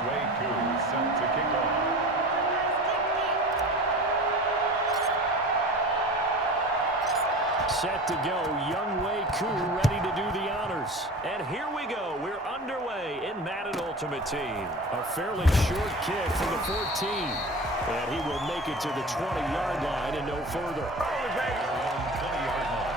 Youngway Koo set to kick off. Set to go, Youngway Koo ready to do the honors. And here we go. We're underway in Madden Ultimate Team. A fairly short kick from the 14. And he will make it to the 20-yard line and no further. Around 20-yard line.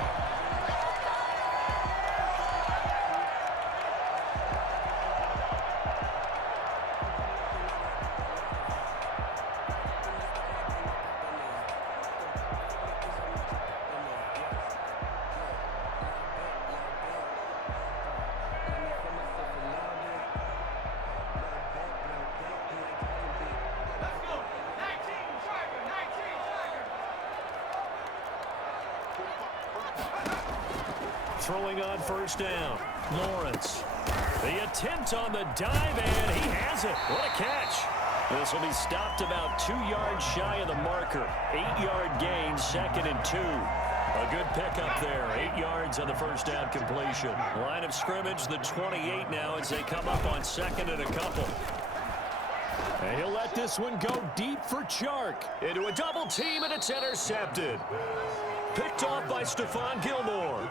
Throwing on first down. Lawrence. The attempt on the dive, and he has it. What a catch. This will be stopped about 2 yards shy of the marker. 8-yard gain, 2nd and 2. A good pickup there. 8 yards on the first down completion. Line of scrimmage, the 28 now as they come up on 2nd and a couple. And he'll let this one go deep for Chark. Into a double team, and it's intercepted. Picked off by Stephon Gilmore.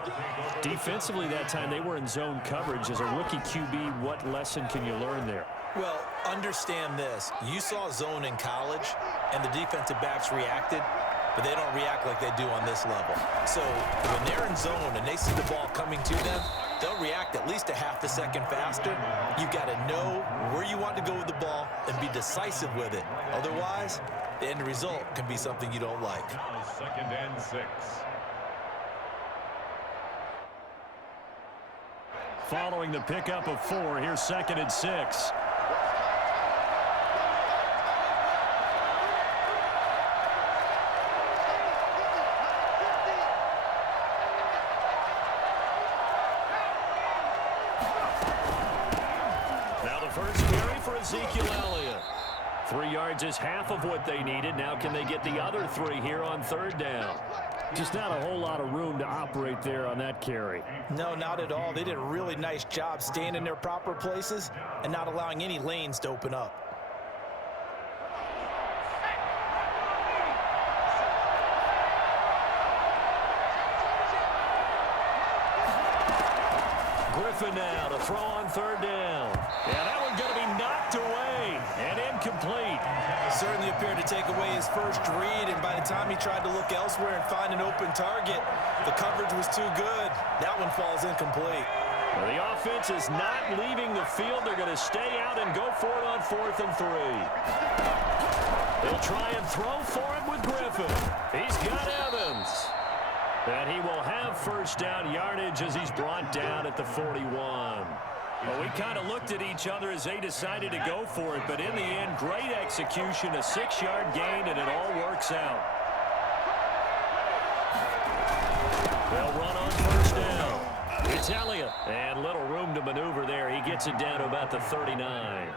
Defensively that time, they were in zone coverage. As a rookie QB, what lesson can you learn there? Well, understand this. You saw zone in college, and the defensive backs reacted, but they don't react like they do on this level. So when they're in zone and they see the ball coming to them, they'll react at least a half a second faster. You've got to know where you want to go with the ball and be decisive with it. Otherwise, the end result can be something you don't like. 2nd and 6. Following the pickup of 4, here's 2nd and 6. Now the first carry for Ezekiel Elliott. 3 yards is half of what they needed. Now can they get the other 3 here on 3rd down? Just not a whole lot of room to operate there on that carry. No, not at all. They did a really nice job staying in their proper places and not allowing any lanes to open up. Griffin now to throw on 3rd down. Yeah, that one going to be knocked away and incomplete. Certainly appeared to take away his first read, and by the time he tried to look elsewhere and find an open target, the coverage was too good. That one falls incomplete. Well, the offense is not leaving the field. They're going to stay out and go for it on 4th and 3. They'll try and throw for it with Griffin. He's got Evans. And he will have first down yardage as he's brought down at the 41. Well, we kind of looked at each other as they decided to go for it, but in the end, great execution, a 6-yard gain, and it all works out. They'll run on first down. It's Elliott, and little room to maneuver there. He gets it down to about the 39.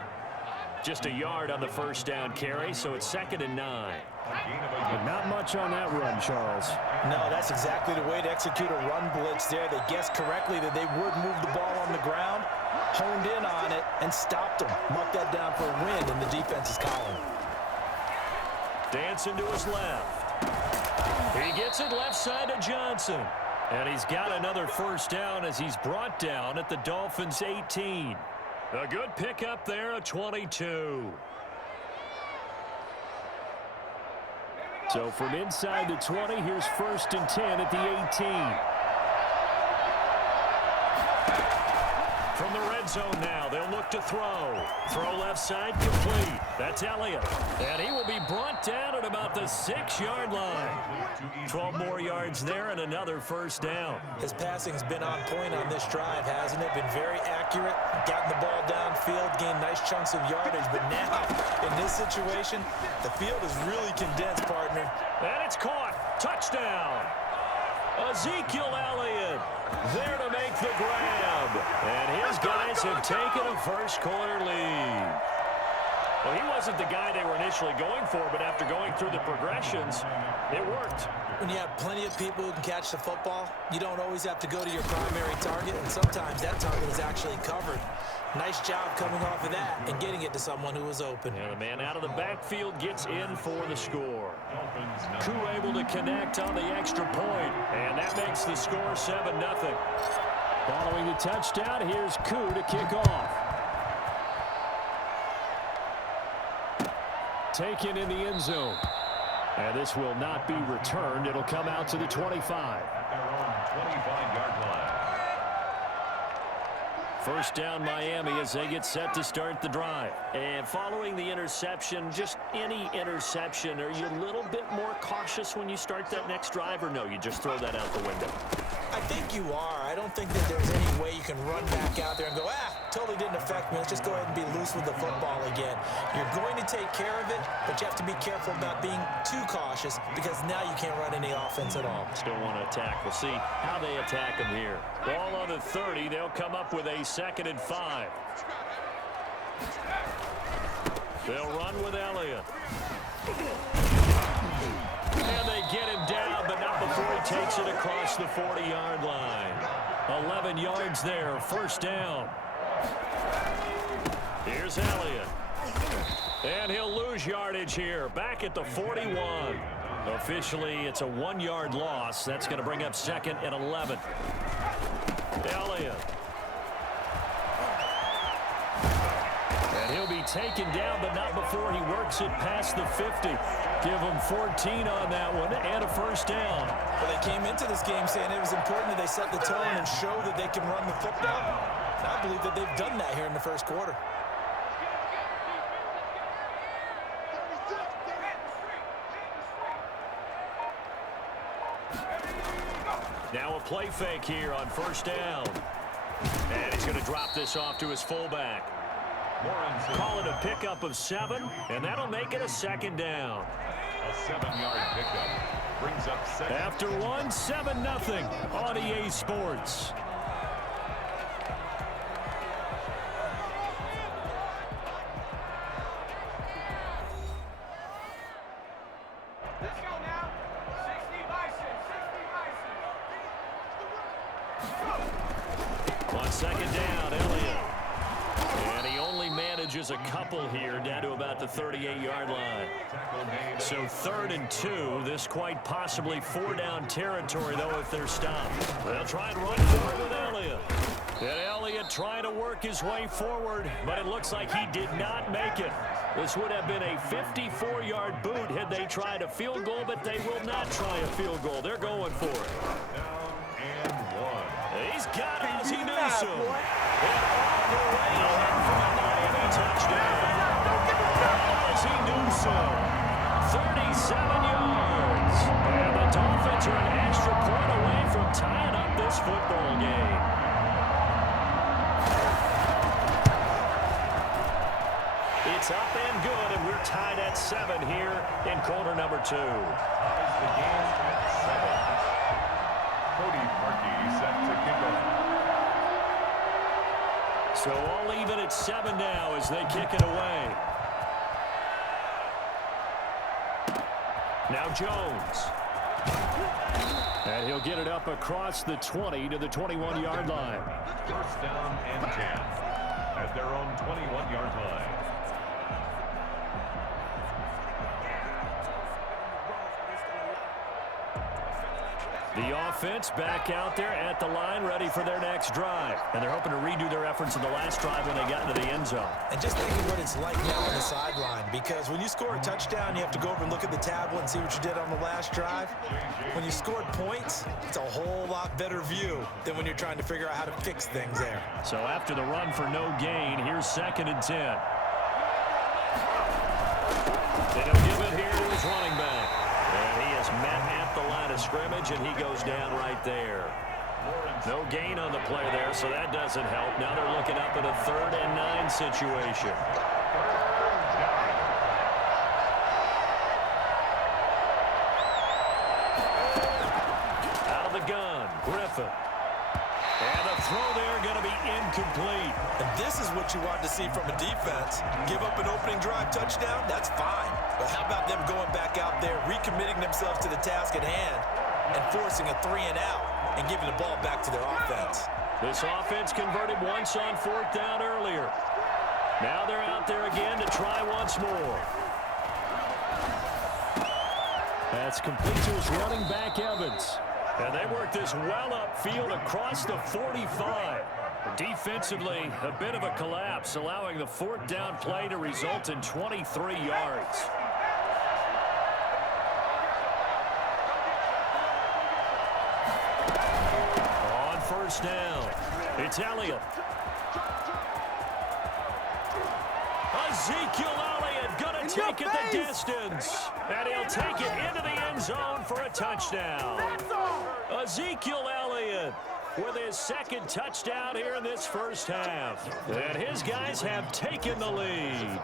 Just a yard on the first down carry, so it's 2nd and 9. But not much on that run, Charles. No, that's exactly the way to execute a run blitz there. They guessed correctly that they would move the ball on the ground, honed in on it, and stopped them. Mark that down for a win in the defense's column. Dancing to his left. He gets it left side to Johnson. And he's got another first down as he's brought down at the Dolphins' 18. A good pickup there, a 22. So from inside the 20, here's 1st and 10 at the 18. From the red zone now, they'll look to throw. Throw left side, complete. That's Elliott. And he will be brought down at about the 6-yard line. 12 more yards there and another first down. His passing's been on point on this drive, hasn't it? Been very accurate, gotten the ball downfield, gained nice chunks of yardage. But now, in this situation, the field is really condensed, partner. And it's caught. Touchdown. Ezekiel Elliott there to make the grab. And his guys have taken a first-quarter lead. Well, he wasn't the guy they were initially going for, but after going through the progressions, it worked. When you have plenty of people who can catch the football, you don't always have to go to your primary target, and sometimes that target is actually covered. Nice job coming off of that and getting it to someone who was open. And the man out of the backfield gets in for the score. Koo able to connect on the extra point, and that makes the score 7-0. Following the touchdown, here's Koo to kick off. Taken in the end zone. And this will not be returned. It'll come out to the 25. At their own 25-yard line. First down Miami as they get set to start the drive. And following the interception, just any interception, are you a little bit more cautious when you start that next drive, or no, you just throw that out the window? I think you are. I don't think that there's any way you can run back out there and go, totally didn't affect me. Let's just go ahead and be loose with the football again. You're going to take care of it, but you have to be careful about being too cautious because now you can't run any offense at all. Still want to attack. We'll see how they attack them here. Ball on the 30. They'll come up with a 2nd and 5. They'll run with Elliott. And they get him down, but not before he takes it across the 40-yard line. 11 yards there, first down. Here's Elliott. And he'll lose yardage here, back at the 41. Officially, it's a 1-yard loss. That's going to bring up 2nd and 11. Elliott. And he'll be taken down, but not before he works it past the 50. Give him 14 on that one and a first down. Well, they came into this game saying it was important that they set the tone and show that they can run the football. And I believe that they've done that here in the first quarter. Now a play fake here on first down. And he's going to drop this off to his fullback. Call it a pickup of 7, and that'll make it a 2nd down. A 7-yard pickup brings up 2nd. After 7-0 on EA Sports. Let's go now. 60 bison. On 2nd down, Elliott. And he only manages a couple here down to about the 38-yard line. So 3rd and 2. This quite possibly 4-down territory, though, if they're stopped. They'll try and run forward with Elliott. And Elliott trying to work his way forward, but it looks like he did not make it. This would have been a 54-yard boot had they tried a field goal, but they will not try a field goal. They're going for it. Down and 1. He's got Ozzie Newsome. And on the way in for a Miami touchdown. Ozzie Newsome, 37 yards. And the Dolphins are an extra point away from tying up this football game. It's up and good, and we're tied at 7 here in quarter number 2. Ties the game at 7. Cody Parkey set to kick off. So all even at 7 now as they kick it away. Now Jones. And he'll get it up across the 20 to the 21-yard line. First down and 10 at their own 21-yard line. The offense back out there at the line, ready for their next drive. And they're hoping to redo their efforts in the last drive when they got into the end zone. And just think of what it's like now on the sideline, because when you score a touchdown, you have to go over and look at the tablet and see what you did on the last drive. When you scored points, it's a whole lot better view than when you're trying to figure out how to fix things there. So after the run for no gain, here's 2nd and 10. And he'll give it here to his running back. And he is met at the line of scrimmage, and he goes down right there. No gain on the play there, so that doesn't help. Now they're looking up at a 3rd and 9 situation. Out of the gun, Griffin. And the throw there going to be incomplete. And this is what you want to see from a defense. Give up an opening drive touchdown, that's fine. But how about them going back out there, recommitting themselves to the task at hand, and forcing a 3 and out, and giving the ball back to their offense? This offense converted once on 4th down earlier. Now they're out there again to try once more. That's complete to his running back, Evans. And they work this well upfield across the 45. Defensively, a bit of a collapse, allowing the 4th down play to result in 23 yards. On 1st down, it's Elliott. Ezekiel Elliott going to take it the distance. And he'll take it into the end zone for a touchdown. Ezekiel Elliott with his 2nd touchdown here in this first half. And his guys have taken the lead.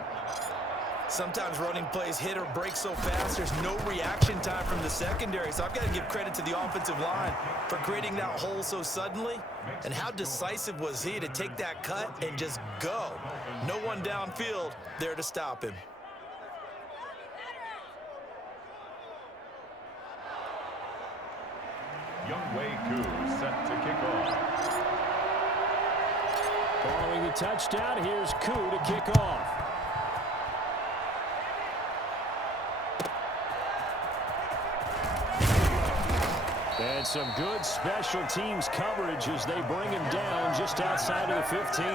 Sometimes running plays hit or break so fast, there's no reaction time from the secondary. So I've got to give credit to the offensive line for creating that hole so suddenly. And how decisive was he to take that cut and just go? No one downfield there to stop him. Youngwei Koo set to kick off. Following the touchdown, here's Koo to kick off. And some good special teams coverage as they bring him down just outside of the 15.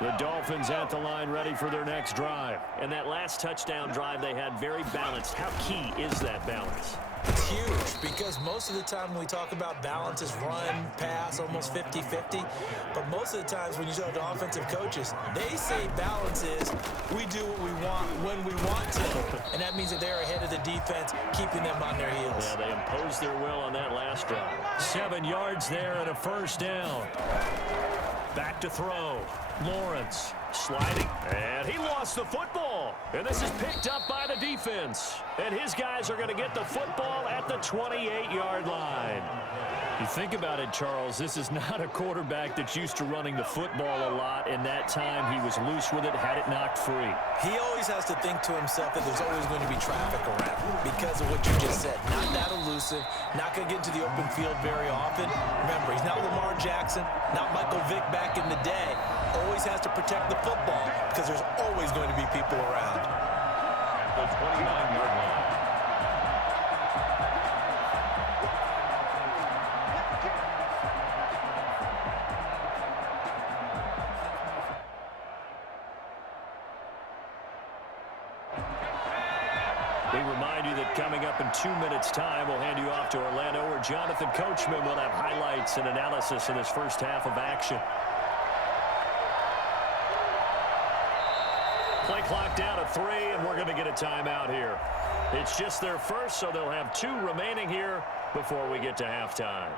The Dolphins at the line ready for their next drive. And that last touchdown drive they had very balanced. How key is that balance? It's huge because most of the time when we talk about balance is run, pass, almost 50-50. But most of the times when you talk to offensive coaches, they say balance is we do what we want when we want to. And that means that they're ahead of the defense, keeping them on their heels. Yeah, they imposed their will on that last drive. 7 yards there and a 1st down. Back to throw. Lawrence sliding, and he lost the football. And this is picked up by the defense. And his guys are going to get the football at the 28-yard line. You think about it, Charles, this is not a quarterback that's used to running the football a lot, and that time he was loose with it, had it knocked free. He always has to think to himself that there's always going to be traffic around because of what you just said. Not that elusive, not going to get into the open field very often. Remember, he's not Lamar Jackson, not Michael Vick back in the day. Always has to protect the football because there's always going to be people around. At the 29-yard line. We remind you that coming up in 2 minutes' time, we'll hand you off to Orlando, where Jonathan Coachman will have highlights and analysis in this first half of action. Play clock down to 3, and we're going to get a timeout here. It's just their first, so they'll have 2 remaining here before we get to halftime.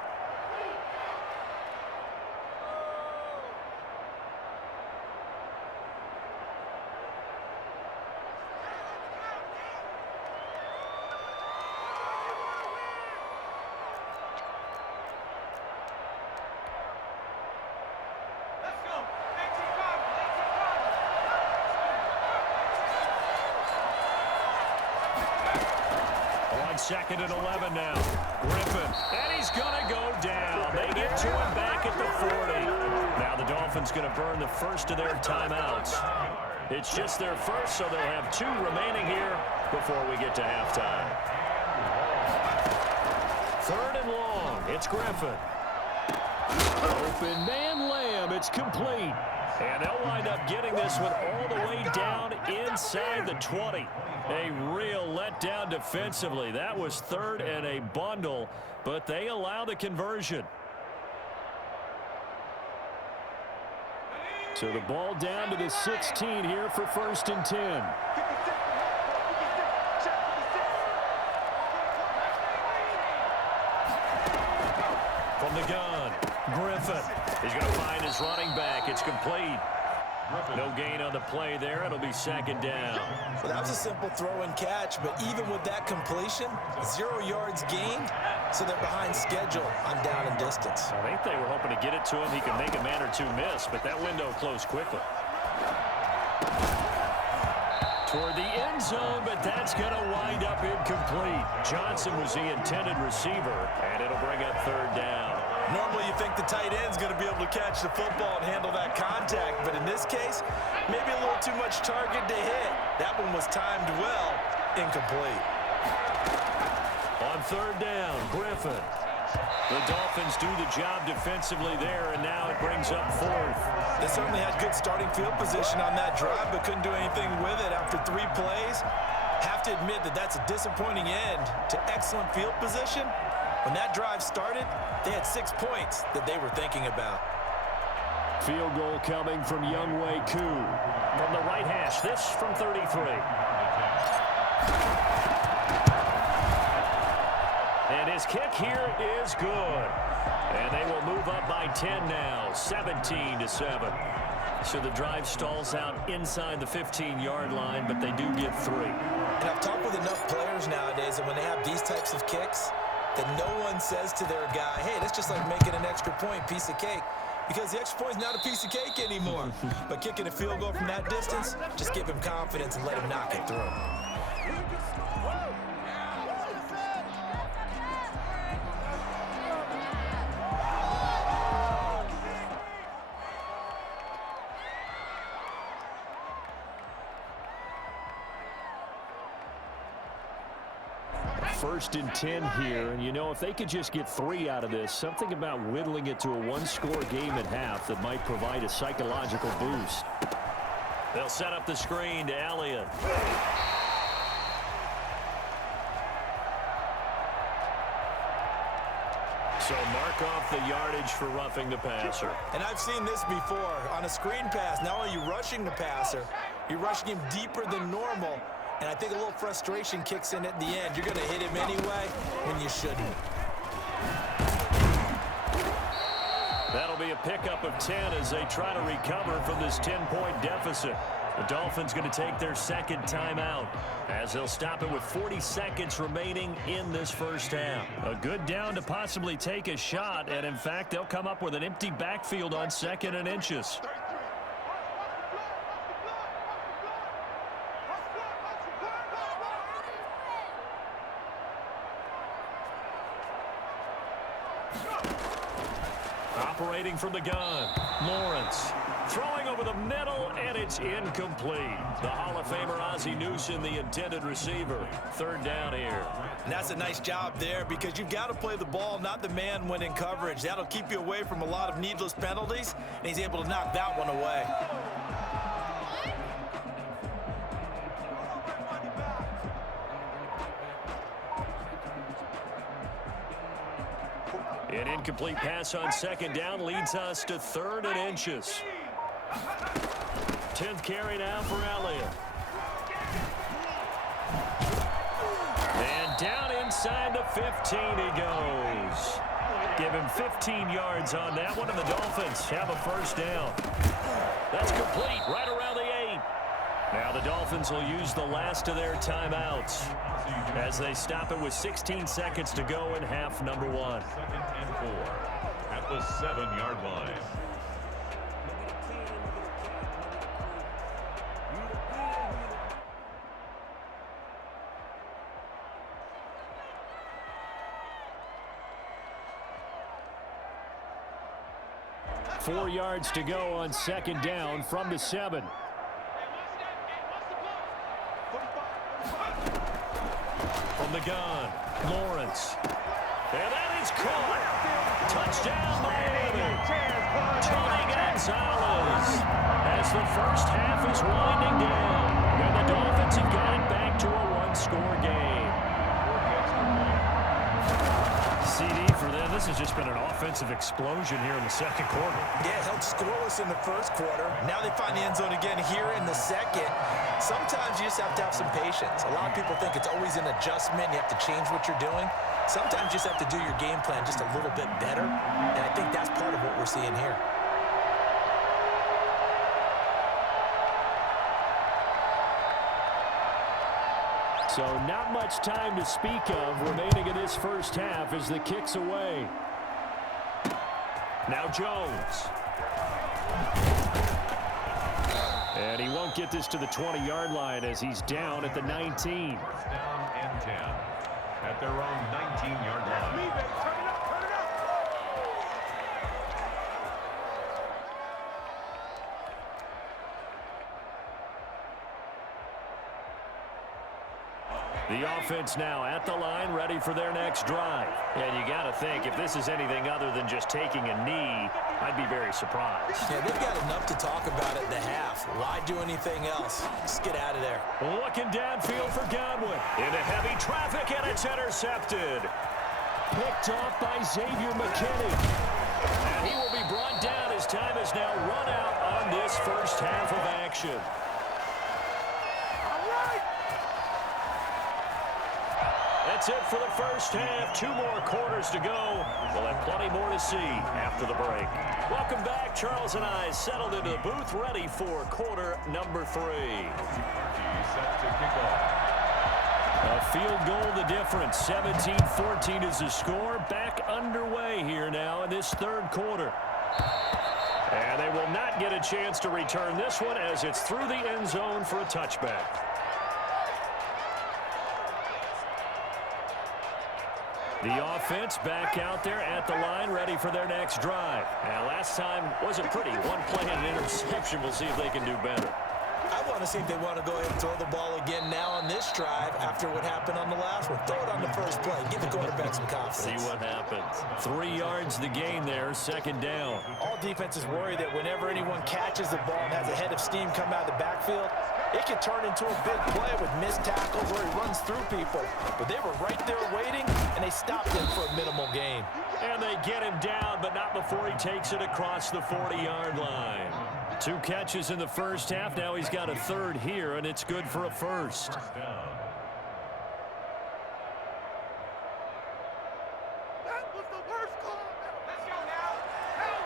Second and 11 now. Griffin, and he's going to go down. They get to him back at the 40. Now the Dolphins going to burn the first of their timeouts. It's just their first, so they'll have 2 remaining here before we get to halftime. 3rd and long. It's Griffin. Open man Lamb. It's complete. And they'll wind up getting this one all the way down inside the 20. A real letdown defensively. That was 3rd and a bundle, but they allow the conversion. So the ball down to the 16 here for 1st and 10. From the gun, Griffin. He's going to find his running back. It's complete. No gain on the play there. It'll be 2nd down. Well, that was a simple throw and catch, but even with that completion, 0 yards gained, so they're behind schedule on down and distance. I think they were hoping to get it to him. He can make a man or 2 miss, but that window closed quickly. toward the end zone, but that's going to wind up incomplete. Johnson was the intended receiver, and it'll bring up third down. Normally you think the tight end's going to be able to catch the football and handle that contact, but in this case, maybe a little too much target to hit. That one was timed well, incomplete. On third down, Griffin. The Dolphins do the job defensively there, and now it brings up fourth. They certainly had good starting field position on that drive, but couldn't do anything with it after 3 plays. Have to admit that that's a disappointing end to excellent field position. When that drive started, they had 6 points that they were thinking about. Field goal coming from Younghoe Koo. From the right hash, this from 33. And his kick here is good. And they will move up by 10 now, 17-7. So the drive stalls out inside the 15-yard line, but they do get 3. And I've talked with enough players nowadays that when they have these types of kicks, that no one says to their guy, hey, that's just like making an extra point, piece of cake. Because the extra point is not a piece of cake anymore. But kicking a field goal from that distance, just give him confidence and let him knock it through. First and 10 here, and you know, if they could just get 3 out of this, something about whittling it to a 1-score game at half that might provide a psychological boost. They'll set up the screen to Elliott. So mark off the yardage for roughing the passer. And I've seen this before. On a screen pass, not only are you rushing the passer, you're rushing him deeper than normal. And I think a little frustration kicks in at the end. You're going to hit him anyway when you shouldn't. That'll be a pickup of 10 as they try to recover from this 10-point deficit. The Dolphins going to take their second timeout as they'll stop it with 40 seconds remaining in this first half. A good down to possibly take a shot, and in fact, they'll come up with an empty backfield on 2nd and inches. Operating from the gun, Lawrence. Throwing over the middle, and it's incomplete. The Hall of Famer Ozzie Newsome, the intended receiver. Third down here. And that's a nice job there because you've got to play the ball, not the man when in coverage. That'll keep you away from a lot of needless penalties, and he's able to knock that one away. An incomplete pass on 2nd down leads us to 3rd and inches. 10th carry now for Elliott. And down inside the 15 he goes. Give him 15 yards on that one, and the Dolphins have a first down. That's complete right around the 8. Now the Dolphins will use the last of their timeouts as they stop it with 16 seconds to go in half number 1. 2nd and 4 at the 7-yard line. Four yards to go on 2nd down from the 7. From the gun, Lawrence. And that is caught. Touchdown, Miami. Tony Gonzalez. As the first half is winding down, and the Dolphins have got it back to a 1-score game. CD for them. This has just been an offensive explosion here in the 2nd quarter. Yeah, held scoreless in the 1st quarter. Now they find the end zone again here in the 2nd. Sometimes you just have to have some patience. A lot of people think it's always an adjustment. You have to change what you're doing. Sometimes you just have to do your game plan just a little bit better. And I think that's part of what we're seeing here. So not much time to speak of remaining in this first half as the kick's away. Now Jones. And he won't get this to the 20-yard line as he's down at the 19. First down and 10 at their own 19-yard line. Me, baby. Turn it up, turn it up. The offense now at the line, ready for their next drive. And you got to think, if this is anything other than just taking a knee, I'd be very surprised. Yeah, they've got enough to talk about at the half. Why do anything else? Just get out of there. Looking downfield for Godwin. Into heavy traffic, and it's intercepted. Picked off by Xavier McKinney. And he will be brought down as time is now run out on this first half of action. That's it for the first half. 2 more quarters to go. We'll have plenty more to see after the break. Welcome back. Charles and I settled into the booth, ready for quarter number 3. Set to kick off. A field goal the difference. 17-14 is the score. Back underway here now in this third quarter. And they will not get a chance to return this one as it's through the end zone for a touchback. The offense back out there at the line, ready for their next drive. And last time wasn't pretty. One play and an interception. We'll see if they can do better. I want to see if they want to go ahead and throw the ball again now on this drive after what happened on the last one. Throw it on the first play. Give the quarterback some confidence. See what happens. 3 yards the gain there, second down. All defenses worry that whenever anyone catches the ball and has a head of steam come out of the backfield, it can turn into a big play with missed tackles where he runs through people. But they were right there waiting, and they stopped him for a minimal gain. And they get him down, but not before he takes it across the 40-yard line. 2 catches in the first half. Now he's got a third here, and it's good for a first. First down. That was the worst call. Let's go now. Help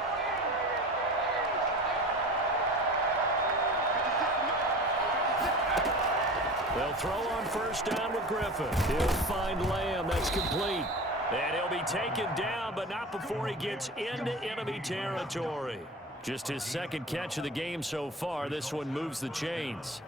They'll throw on first down with Griffin. He'll find Lamb. That's complete. And he'll be taken down, but not before he gets into enemy territory. Just his second catch of the game so far. This one moves the chains.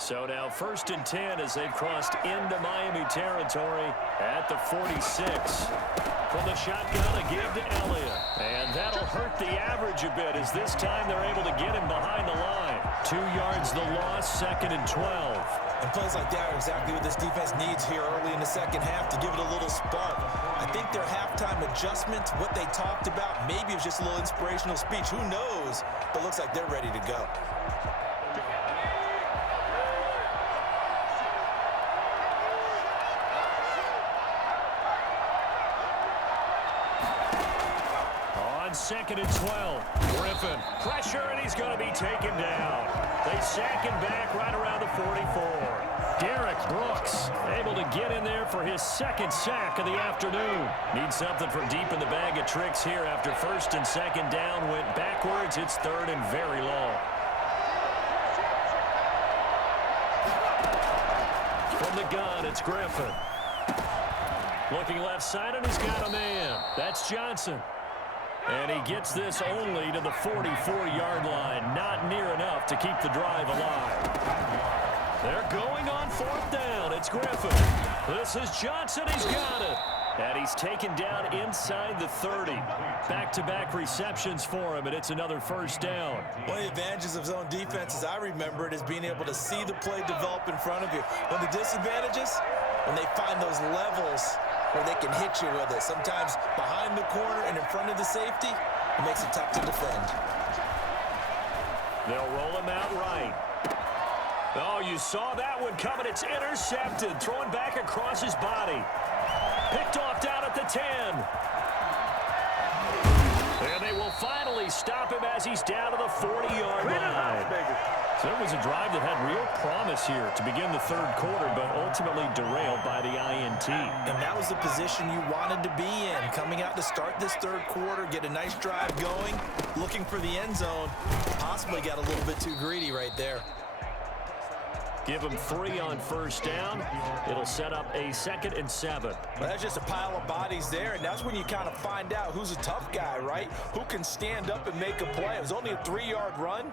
So now first and 10 as they've crossed into Miami territory at the 46. From the shotgun, a give to Elliott. And that'll hurt the average a bit as this time they're able to get him behind the line. 2 yards the loss, second and 12. And plays like that are exactly what this defense needs here early in the second half to give it a little spark. I think their halftime adjustments, what they talked about, maybe it was just a little inspirational speech. Who knows? But looks like they're ready to go. Second and 12. Griffin, pressure, and he's going to be taken down. They sack him back right around the 44. Derek Brooks able to get in there for his second sack of the afternoon. Needs something from deep in the bag of tricks here after first and second down went backwards. It's third and very long. From the gun, it's Griffin. Looking left side, and he's got a man. That's Johnson. And he gets this only to the 44-yard line. Not near enough to keep the drive alive. They're going on fourth down. It's Griffin. This is Johnson. He's got it. And he's taken down inside the 30. Back-to-back receptions for him, and it's another first down. One of the advantages of zone defense, as I remember it, is being able to see the play develop in front of you. One of the disadvantages, when they find those levels where they can hit you with it. Sometimes behind the corner and in front of the safety, it makes it tough to defend. They'll roll him out right. Oh, you saw that one coming. It's intercepted. Thrown back across his body. Picked off down at the 10. And they will finally stop him as he's down to the 40-yard line. So it was a drive that had real promise here to begin the third quarter, but ultimately derailed by the INT. And that was the position you wanted to be in, coming out to start this third quarter, get a nice drive going, looking for the end zone. Possibly got a little bit too greedy right there. Give him 3 on first down. It'll set up a 2nd and 7. Well, that's just a pile of bodies there, and that's when you kind of find out who's a tough guy, right? Who can stand up and make a play. It was only a 3-yard run,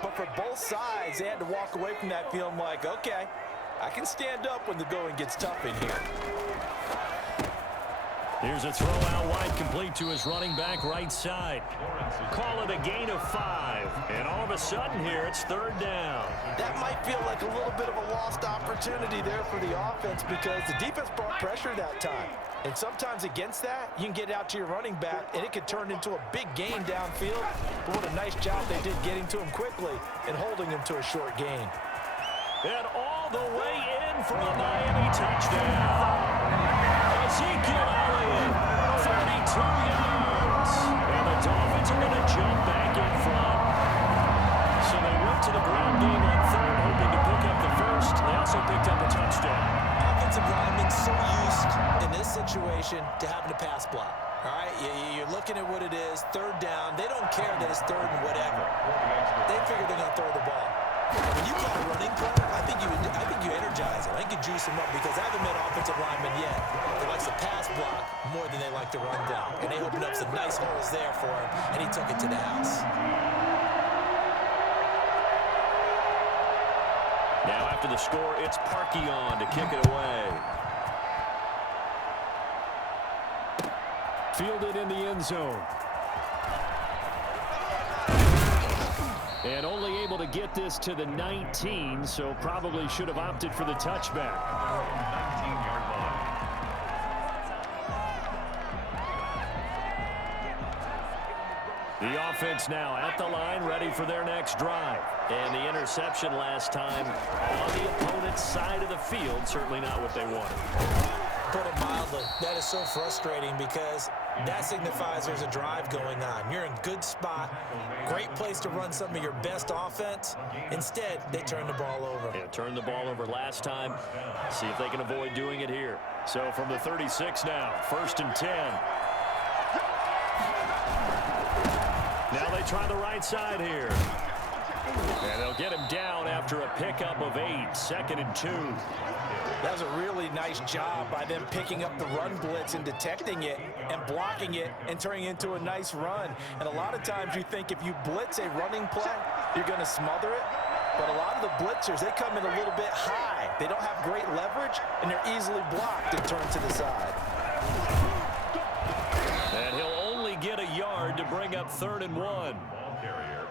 but for both sides, they had to walk away from that feeling like, okay, I can stand up when the going gets tough in here. Here's a throw out wide, complete to his running back right side. Call it a gain of 5. And all of a sudden here, it's 3rd down. That might feel like a little bit of a lost opportunity there for the offense because the defense brought pressure that time. And sometimes against that, you can get out to your running back, and it could turn into a big gain downfield. But what a nice job they did getting to him quickly and holding him to a short gain. And all the way in for a Miami touchdown. Ezekiel Elliott, 32 yards. And the Dolphins are going to jump back in front. So they went to the ground game on 3rd, hoping to pick up the 1st. They also picked up a touchdown. Offensive linemen so used in this situation to having to pass block. All right, you're looking at what it is, 3rd down. They don't care that it's 3rd and whatever. They figure they're going to throw the ball. When you call a running play, I think you energize them. I think you juice them up because I haven't met offensive linemen yet that likes to pass block more than they like to run down. And they opened up some nice holes there for him, and he took it to the house. Now after the score, it's Parkey on to kick it away. Fielded in the end zone. And only able to get this to the 19, so probably should have opted for the touchback. 19-yard line. The offense now at the line, ready for their next drive. And the interception last time on the opponent's side of the field, certainly not what they wanted. Put it mildly, that is so frustrating because that signifies there's a drive going on. You're in good spot, great place to run some of your best offense. Instead, they turn the ball over. Yeah, turned the ball over last time. See if they can avoid doing it here. So from the 36 now, 1st and 10. Now they try the right side here. And they'll get him down after a pickup of 8, 2nd and 2. That was a really nice job by them picking up the run blitz and detecting it and blocking it and turning it into a nice run. And a lot of times you think if you blitz a running play, you're going to smother it. But a lot of the blitzers, they come in a little bit high. They don't have great leverage, and they're easily blocked and turned to the side. And he'll only get a yard to bring up 3rd and 1. Ball carrier.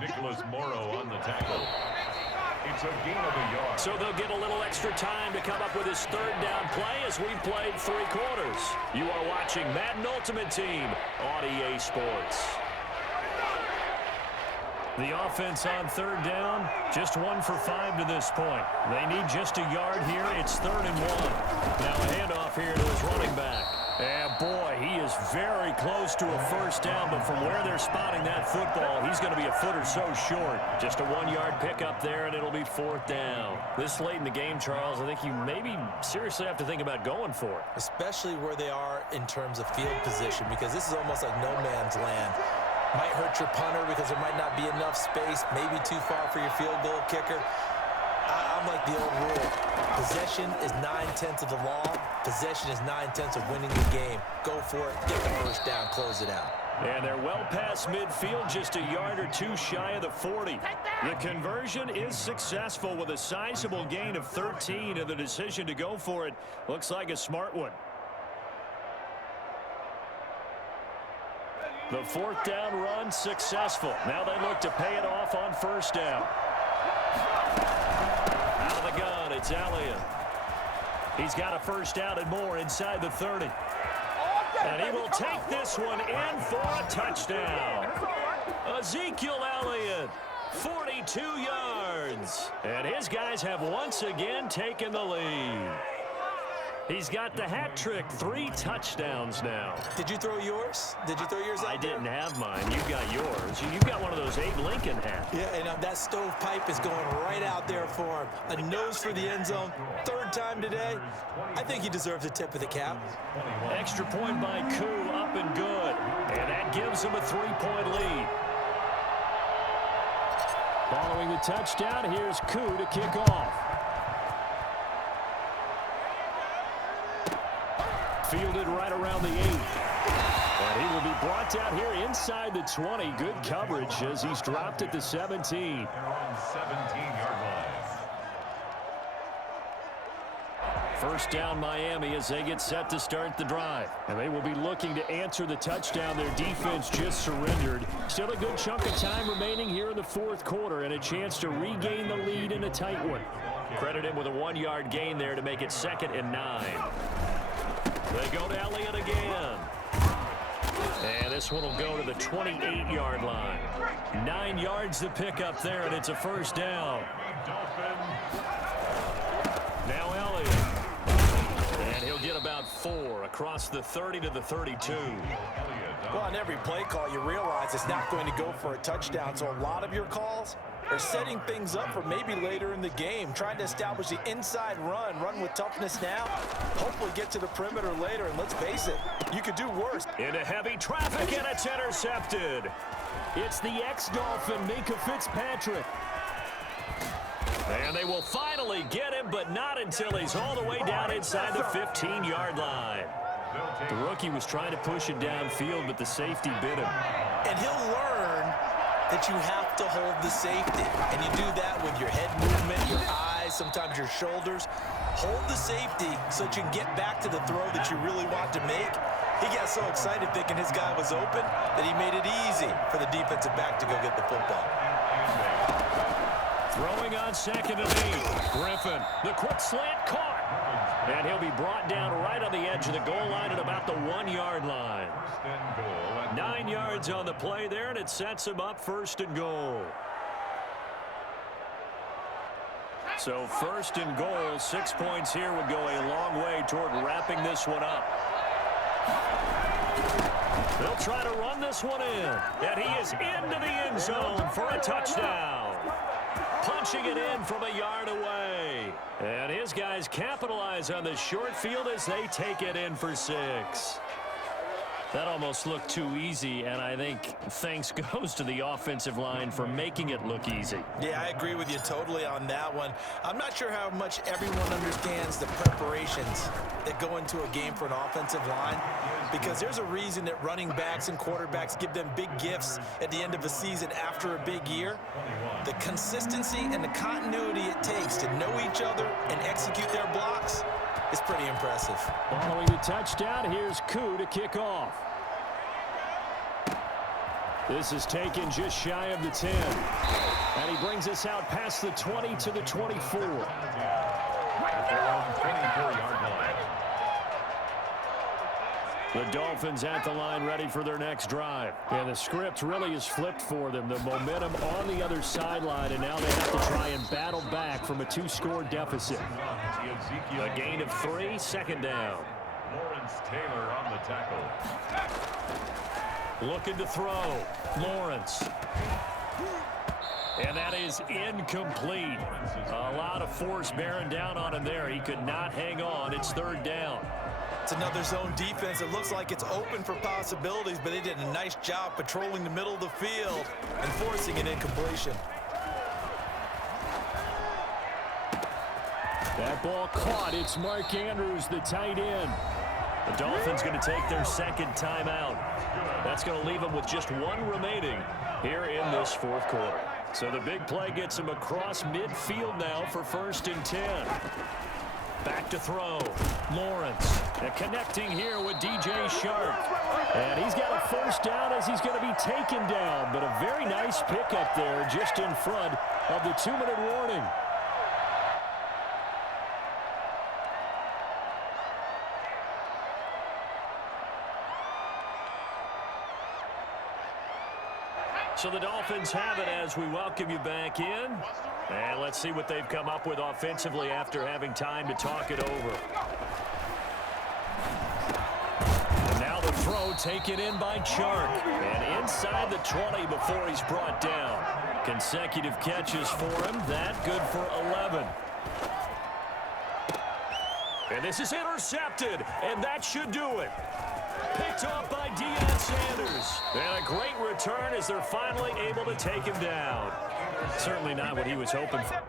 Nicholas Morrow on the tackle. It's a gain of a yard. So they'll get a little extra time to come up with his 3rd down play as we've played 3 quarters. You are watching Madden Ultimate Team on EA Sports. The offense on 3rd down, just 1 for 5 to this point. They need just a yard here. It's 3rd and 1. Now a handoff here to his running back. And boy, he is very close to a 1st down, but from where they're spotting that football, he's going to be a foot or so short. Just a 1-yard pickup there, and it'll be 4th down. This late in the game, Charles, I think you maybe seriously have to think about going for it. Especially where they are in terms of field position, because this is almost like no man's land. Might hurt your punter because there might not be enough space, maybe too far for your field goal kicker. I'm like the old rule. Possession is 9/10 of the law. Possession is 9/10 of winning the game. Go for it, get the 1st down, close it out. And they're well past midfield, just a yard or 2 shy of the 40. The conversion is successful with a sizable gain of 13, and the decision to go for it looks like a smart one. The 4th down run successful. Now they look to pay it off on 1st down. Out of the gun, it's Elliott. He's got a 1st down and more inside the 30. And he will take this one in for a touchdown. Ezekiel Elliott, 42 yards. And his guys have once again taken the lead. He's got the hat trick, 3 touchdowns now. Did you throw yours? Did you throw yours out I there? didn't have mine. You got yours. You've got one of those Abe Lincoln hats. Yeah, and that stovepipe is going right out there for him. A nose for the end zone. 3rd time today. I think he deserves a tip of the cap. Extra point by Koo, up and good. And that gives him a 3-point lead. Following the touchdown, here's Koo to kick off. Fielded right around the 8. And he will be brought down here inside the 20. Good coverage as he's dropped at the 17. They're on 17-yard line. First down Miami as they get set to start the drive. And they will be looking to answer the touchdown their defense just surrendered. Still a good chunk of time remaining here in the fourth quarter and a chance to regain the lead in a tight one. Credit him with a 1-yard gain there to make it 2nd and 9. They go to Elliott again. And this one will go to the 28-yard line. 9 yards to pick up there, and it's a first down. Now Elliott. And he'll get about 4 across the 30 to the 32. Well, on every play call, you realize it's not going to go for a touchdown, so a lot of your calls are setting things up for maybe later in the game, trying to establish the inside run with toughness now, hopefully get to the perimeter later, and let's face it, you could do worse. Into heavy traffic, and it's intercepted. It's the ex-Dolphin, Minka Fitzpatrick. And they will finally get him, but not until he's all the way down inside the 15-yard line. The rookie was trying to push it downfield, but the safety bit him. And he'll learn that you have to hold the safety. And you do that with your head movement, your eyes, sometimes your shoulders. Hold the safety so that you can get back to the throw that you really want to make. He got so excited thinking his guy was open that he made it easy for the defensive back to go get the football. Throwing on 2nd and 8. Griffin, the quick slant caught. And he'll be brought down right on the edge of the goal line at about the 1-yard line. 9 yards on the play there, and it sets him up 1st and goal. So 1st and goal, 6 points here would go a long way toward wrapping this one up. They'll try to run this one in, and he is into the end zone for a touchdown. Punching it in from a yard away. And his guys capitalize on the short field as they take it in for 6. That almost looked too easy, and I think thanks goes to the offensive line for making it look easy. Yeah, I agree with you totally on that one. I'm not sure how much everyone understands the preparations that go into a game for an offensive line, because there's a reason that running backs and quarterbacks give them big gifts at the end of a season after a big year. The consistency and the continuity it takes to know each other and execute their blocks is pretty impressive. Following the touchdown, here's Koo to kick off. This is taken just shy of the 10. And he brings us out past the 20 to the 24. 24-yard line. The Dolphins at the line ready for their next drive. And the script really is flipped for them. The momentum on the other sideline, and now they have to try and battle back from a 2-score deficit. A gain of 3, 2nd down. Lawrence Taylor on the tackle. Looking to throw. Lawrence. And that is incomplete. A lot of force bearing down on him there. He could not hang on. It's 3rd down. It's another zone defense. It looks like it's open for possibilities, but they did a nice job patrolling the middle of the field and forcing an incompletion. That ball caught. It's Mark Andrews, the tight end. The Dolphins going to take their 2nd timeout. That's going to leave them with just 1 remaining here in this 4th quarter. So the big play gets him across midfield now for 1st and 10. Back to throw. Lawrence. And connecting here with DJ Shark. And he's got a 1st down as he's going to be taken down. But a very nice pickup there just in front of the 2-minute warning. So the Dolphins have it as we welcome you back in. And let's see what they've come up with offensively after having time to talk it over. And now the throw taken in by Chark. And inside the 20 before he's brought down. Consecutive catches for him. That good for 11. And this is intercepted. And that should do it. Picked off by Deion Sanders. And a great return as they're finally able to take him down. Certainly not what he was hoping for.